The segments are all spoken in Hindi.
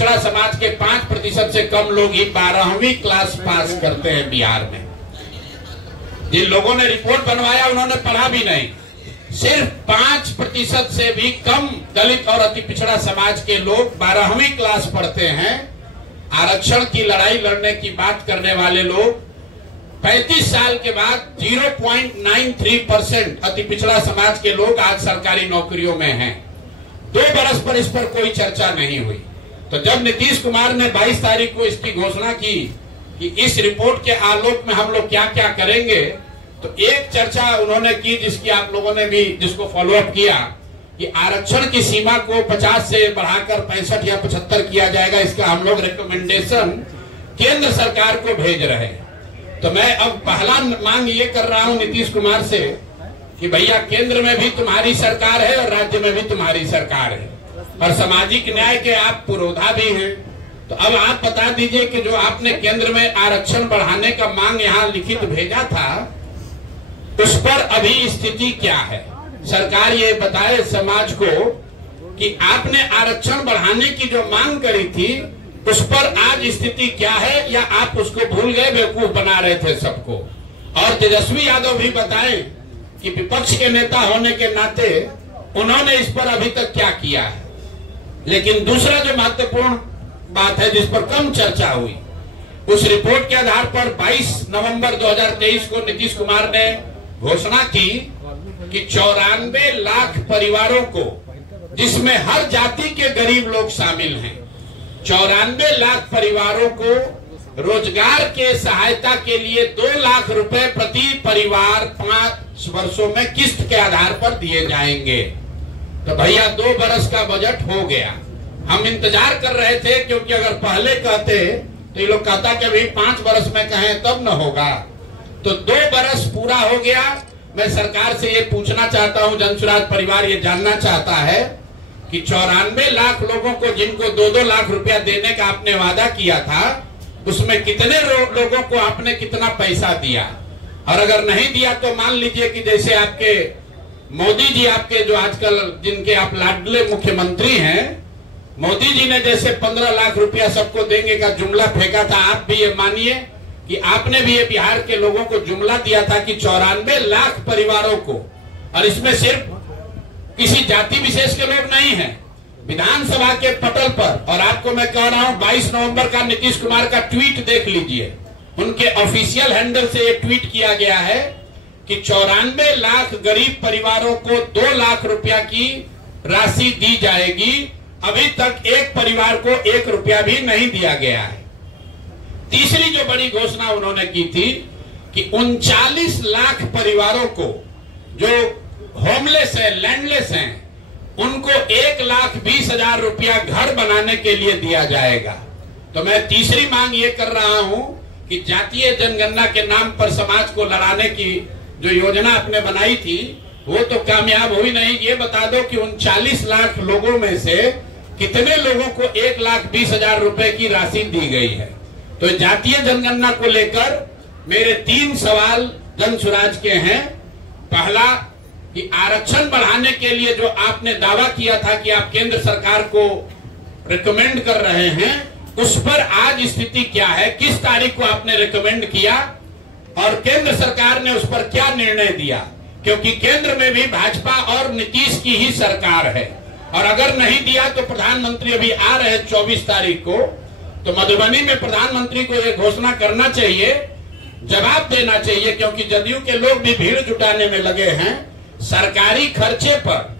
पिछड़ा समाज के 5% से कम लोग ही 12वीं क्लास पास करते हैं बिहार में। जिन लोगों ने रिपोर्ट बनवाया उन्होंने पढ़ा भी नहीं। सिर्फ 5% से भी कम दलित और अति पिछड़ा समाज के लोग 12वीं क्लास पढ़ते हैं। आरक्षण की लड़ाई लड़ने की बात करने वाले लोग 35 साल के बाद 0.93% अति पिछड़ा समाज के लोग आज सरकारी नौकरियों में हैं। 2 बरस पर इस पर कोई चर्चा नहीं हुई। तो जब नीतीश कुमार ने 22 तारीख को इसकी घोषणा की कि इस रिपोर्ट के आलोक में हम लोग क्या क्या करेंगे, तो एक चर्चा उन्होंने की जिसकी आप लोगों ने भी जिसको फॉलोअप किया कि आरक्षण की सीमा को 50 से बढ़ाकर 65 या 75 किया जाएगा। इसका हम लोग रिकमेंडेशन केंद्र सरकार को भेज रहे हैं। तो मैं अब पहला मांग ये कर रहा हूं नीतीश कुमार से कि भैया केंद्र में भी तुम्हारी सरकार है और राज्य में भी तुम्हारी सरकार है और सामाजिक न्याय के आप पुरोधा भी हैं। तो अब आप बता दीजिए कि जो आपने केंद्र में आरक्षण बढ़ाने का मांग यहाँ लिखित भेजा था उस पर अभी स्थिति क्या है। सरकार ये बताए समाज को कि आपने आरक्षण बढ़ाने की जो मांग करी थी उस पर आज स्थिति क्या है, या आप उसको भूल गए, बेवकूफ बना रहे थे सबको। और तेजस्वी यादव भी बताएं कि विपक्ष के नेता होने के नाते उन्होंने इस पर अभी तक क्या किया है। लेकिन दूसरा जो महत्वपूर्ण बात है जिस पर कम चर्चा हुई, उस रिपोर्ट के आधार पर 22 नवंबर 2023 को नीतीश कुमार ने घोषणा की कि 94 लाख परिवारों को, जिसमें हर जाति के गरीब लोग शामिल हैं, 94 लाख परिवारों को रोजगार के सहायता के लिए 2 लाख रुपए प्रति परिवार 5 वर्षों में किस्त के आधार पर दिए जाएंगे। तो भैया 2 बरस का बजट हो गया। हम इंतजार कर रहे थे क्योंकि अगर पहले कहते तो ये लोग कहता कि अभी 5 बरस में कहें तब न होगा। तो 2 बरस पूरा हो गया। मैं सरकार से ये पूछना चाहता हूं, जनसुराज परिवार ये जानना चाहता है कि 94 लाख लोगों को जिनको 2-2 लाख रुपया देने का आपने वादा किया था, उसमें कितने लोगों को आपने कितना पैसा दिया, और अगर नहीं दिया तो मान लीजिए कि जैसे आपके मोदी जी, आपके जो आजकल जिनके आप लाडले मुख्यमंत्री हैं, मोदी जी ने जैसे 15 लाख रुपया सबको देंगे का जुमला फेंका था, आप भी ये मानिए कि आपने भी ये बिहार के लोगों को जुमला दिया था कि 94 लाख परिवारों को, और इसमें सिर्फ किसी जाति विशेष के लोग नहीं हैं, विधानसभा के पटल पर। और आपको मैं कह रहा हूं 22 नवंबर का नीतीश कुमार का ट्वीट देख लीजिए, उनके ऑफिशियल हैंडल से ये ट्वीट किया गया है कि 94 लाख गरीब परिवारों को 2 लाख रुपया की राशि दी जाएगी। अभी तक एक परिवार को 1 रुपया भी नहीं दिया गया है। तीसरी जो बड़ी घोषणा उन्होंने की थी कि 39 लाख परिवारों को जो होमलेस है, लैंडलेस हैं, उनको 1,20,000 रुपया घर बनाने के लिए दिया जाएगा। तो मैं तीसरी मांग ये कर रहा हूं कि जातीय जनगणना के नाम पर समाज को लड़ाने की जो योजना आपने बनाई थी वो तो कामयाब हुई नहीं। ये बता दो कि 39 लाख लोगों में से कितने लोगों को 1,20,000 रुपए की राशि दी गई है। तो जातीय जनगणना को लेकर मेरे 3 सवाल जनसुराज के हैं। पहला कि आरक्षण बढ़ाने के लिए जो आपने दावा किया था कि आप केंद्र सरकार को रिकमेंड कर रहे हैं, उस पर आज स्थिति क्या है, किस तारीख को आपने रिकमेंड किया और केंद्र सरकार ने उस पर क्या निर्णय दिया, क्योंकि केंद्र में भी भाजपा और नीतीश की ही सरकार है। और अगर नहीं दिया तो प्रधानमंत्री अभी आ रहे 24 तारीख को, तो मधुबनी में प्रधानमंत्री को यह घोषणा करना चाहिए, जवाब देना चाहिए, क्योंकि जदयू के लोग भी भीड़ जुटाने में लगे हैं। सरकारी खर्चे पर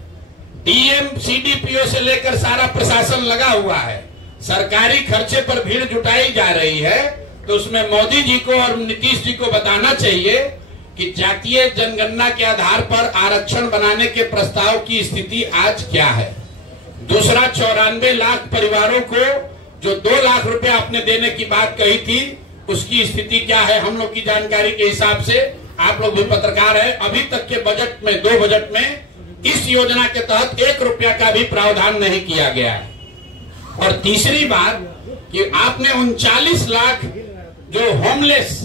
डीएम सीडीपीओ से लेकर सारा प्रशासन लगा हुआ है, सरकारी खर्चे पर भीड़ जुटाई जा रही है। तो उसमें मोदी जी को और नीतीश जी को बताना चाहिए कि जातीय जनगणना के आधार पर आरक्षण बनाने के प्रस्ताव की स्थिति आज क्या है। दूसरा, 94 लाख परिवारों को जो 2 लाख रुपया आपने देने की बात कही थी, उसकी स्थिति क्या है। हम लोग की जानकारी के हिसाब से, आप लोग भी पत्रकार हैं, अभी तक के बजट में, 2 बजट में इस योजना के तहत 1 रुपया का भी प्रावधान नहीं किया गया है। और तीसरी बात कि आपने 39 लाख जो होमलेस,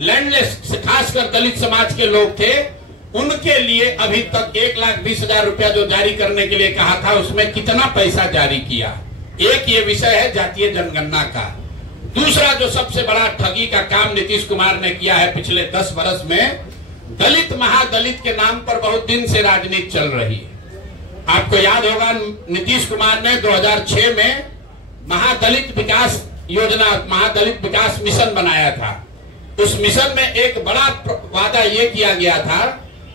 लैंडलेस, खासकर दलित समाज के लोग थे, उनके लिए अभी तक 1,20,000 रुपया जो जारी करने के लिए कहा था, उसमें कितना पैसा जारी किया, एक ये विषय है जातीय जनगणना का। दूसरा जो सबसे बड़ा ठगी का काम नीतीश कुमार ने किया है पिछले 10 वर्ष में, दलित महादलित के नाम पर बहुत दिन से राजनीति चल रही है। आपको याद होगा नीतीश कुमार ने 2006 में महादलित विकास योजना, महादलित विकास मिशन बनाया था। उस मिशन में एक बड़ा वादा ये किया गया था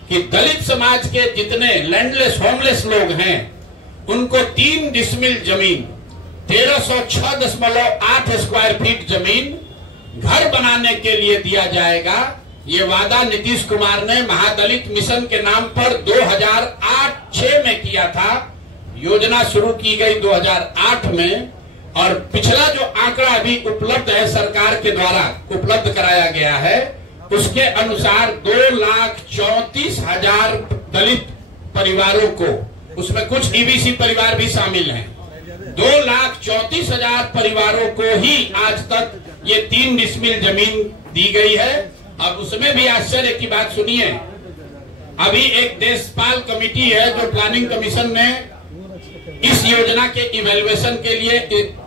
कि दलित समाज के जितने लैंडलेस होमलेस लोग हैं उनको 3 डिसमिल जमीन, 1306.8 स्क्वायर फीट जमीन घर बनाने के लिए दिया जाएगा। ये वादा नीतीश कुमार ने महादलित मिशन के नाम पर 2008-06 में किया था। योजना शुरू की गई 2008 में, और पिछला जो आंकड़ा अभी उपलब्ध है, सरकार के द्वारा उपलब्ध कराया गया है, उसके अनुसार 2,34,000 दलित परिवारों को, उसमें कुछ ईबीसी परिवार भी शामिल हैं, 2,34,000 परिवारों को ही आज तक ये 3 डिसमिल जमीन दी गई है। अब उसमें भी आश्चर्य की बात सुनिए, अभी एक देशपाल कमेटी है जो प्लानिंग कमीशन ने इस योजना के इवैल्यूएशन के लिए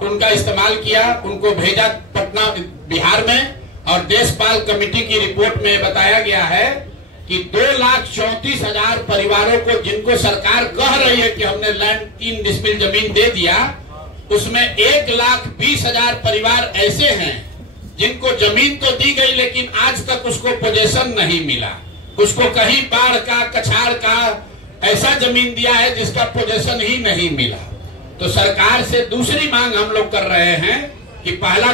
उनका इस्तेमाल किया, उनको भेजा पटना बिहार में, और देशपाल कमेटी की रिपोर्ट में बताया गया है कि 2,34,000 परिवारों को, जिनको सरकार कह रही है कि हमने लैंड 3 डिसमिल जमीन दे दिया, उसमें 1,20,000 परिवार ऐसे हैं जिनको जमीन तो दी गई लेकिन आज तक उसको पोजेशन नहीं मिला। उसको कहीं बाढ़ का, कछाड़ का ऐसा जमीन दिया है जिसका पोजेशन ही नहीं मिला। तो सरकार से दूसरी मांग हम लोग कर रहे हैं कि पहला